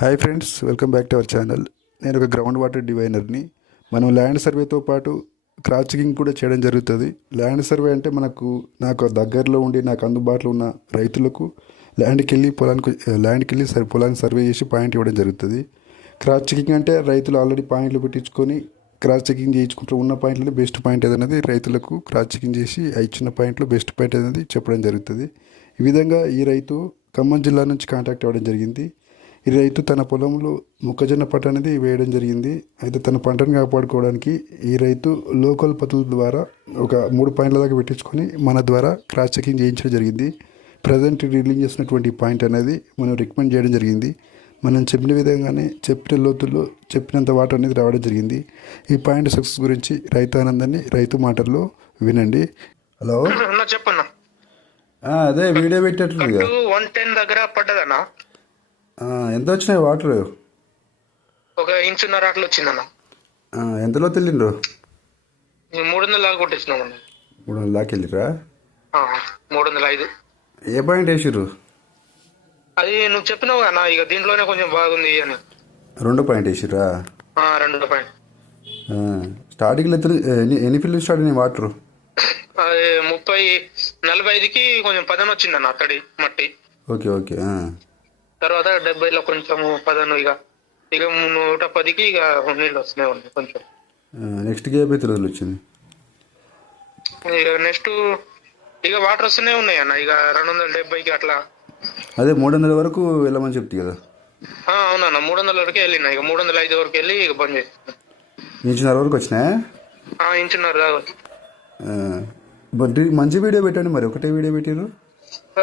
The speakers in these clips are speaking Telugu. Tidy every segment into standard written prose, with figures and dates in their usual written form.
Hi friends, welcome back to our channel. నేను ఒక గ్రౌండ్ వాటర్ డివైనర్ని. మనం ల్యాండ్ సర్వేతో పాటు క్రాస్ చెకింగ్ కూడా చేయడం జరుగుతుంది. ల్యాండ్ సర్వే అంటే నాకు దగ్గరలో ఉండి నాకు అందుబాటులో ఉన్న రైతులకు ల్యాండ్కి వెళ్ళి పొలాన్ని సర్వే చేసి పాయింట్ ఇవ్వడం జరుగుతుంది. క్రాస్ చెకింగ్ అంటే రైతులు ఆల్రెడీ పాయింట్లు పెట్టించుకొని క్రాస్ చెకింగ్ చేయించుకుంటూ ఉన్న పాయింట్లో బెస్ట్ పాయింట్ ఏదనేది రైతులకు క్రాస్ చెకింగ్ చేసి ఆ ఇచ్చిన పాయింట్లో బెస్ట్ పాయింట్ అనేది చెప్పడం జరుగుతుంది. ఈ విధంగా ఈ రైతు ఖమ్మం జిల్లా నుంచి కాంటాక్ట్ అవ్వడం జరిగింది. ఈ రైతు తన పొలంలో మొక్కజొన్న పంట అనేది వేయడం జరిగింది. అయితే తన పంటను కాపాడుకోవడానికి ఈ రైతు లోకల్ పద్ధతుల ద్వారా ఒక 3 పాయింట్ల దాకా పెట్టించుకొని మన ద్వారా క్రాస్ చెకింగ్ చేయించడం జరిగింది. ప్రజెంట్ రిలీజ్ చేసినటువంటి పాయింట్ అనేది మనం రికమెండ్ చేయడం జరిగింది. మనం చెప్పిన విధంగానే చెప్పిన లోతుల్లో చెప్పినంత వాటర్ అనేది రావడం జరిగింది. ఈ పాయింట్ సక్సెస్ గురించి రైతు ఆనందాన్ని రైతు మాటల్లో వినండి. హలో చెప్పన్నా. అదే వీడియో పెట్టేట్లేదు. 110 దగ్గర పడ్డదన్నా. ఎంత వచ్చినాయి వాటర్? 1.5 ఇంచున్నర అట్లా వచ్చిందన్న. ఎంతలో తెలియరు? 300 దాకా కొట్టేసినామన్న. 300 దాకా వెళ్ళిరా? 305. ఏ పాయింట్ వేసిర్రు? అది నువ్వు చెప్పినావు అన్న, ఇక దీంట్లోనే కొంచెం బాగుంది అని. 2 పాయింట్ వేసిర్రా? 2 పాయింట్. స్టార్టింగ్లో ఎన్ని ఫీల్డ్ స్టార్ట్ అయినాయి వాటర్? అది 45కి కొంచెం పదన వచ్చిందన్న అత్తడి మట్టి. ఓకే. తర్వాత 70లో కొంచెం పదను, ఇక 110కి ఇక నీళ్ళు వస్తున్నాయి ఉన్నాయి కొంచెం. నెక్స్ట్ కి 50 రోజులు వచ్చింది. ఇక నెక్స్ట్ ఇక వాటర్ వస్తూనే ఉన్నాయి అన్న. ఇక 270కి అట్లా. అదే 300 వరకు వెళ్ళమని చెప్తి కదా? అవునన్న, 300 వరకే వెళ్ళినా. ఇక 305 వరకు వెళ్ళి ఇక బంద్ చేస్తున్నా. 1.5 ఇంచ్ వరకు వచ్చినాయా? 1.5 ఇంచున్నర దాకా. మంచి వీడియో పెట్టండి. మరి ఒకటే వీడియో పెట్టిర్రు?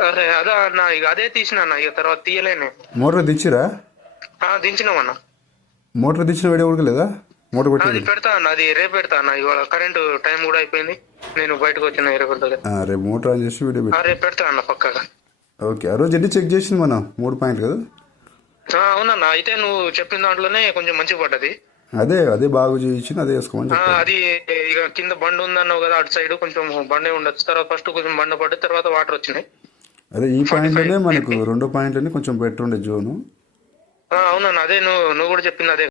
అరే అదా అన్న, ఇక అదే తీసిన అన్న. ఇక తర్వాత తీయలేను. మోటార్ దించిరా? దించినామన్న. మోటార్ దించిన వీడియో కూడా లేదా? మోటార్ అది పెడతా అన్న, అది రేపు పెడతా అన్న. ఇవాళ కరెంట్ టైం కూడా అయిపోయింది, నేను బయటకు వచ్చిన 20 దగ్గర. రేపు మోటార్ ఆన్ చేసి వీడియో రేపు పెడతా అన్న పక్కగా. ఓకే. ఆ రోజు ఎన్ని చెక్ చేసింది మనం? 3 పాయింట్ కదా? అవునన్న. అయితే నువ్వు చెప్పిన దాంట్లోనే కొంచెం మంచిగా పడ్డది. అదే బాగా చేయించింది, అదే వేసుకోమని. అది ఇక కింద బండ ఉందన్నావు కదా, అటు సైడ్ కొంచెం బండే ఉండొచ్చు. తర్వాత ఫస్ట్ కొంచెం బండ పడ్డ తర్వాత వాటర్ వచ్చినాయి. అదే ఈ పాయింట్లోనే మనకు 2 పాయింట్లోనే కొంచెం బెటర్ ఉండే జోను. అవునన్నా, అదే నువ్వు కూడా చెప్పింది అదే.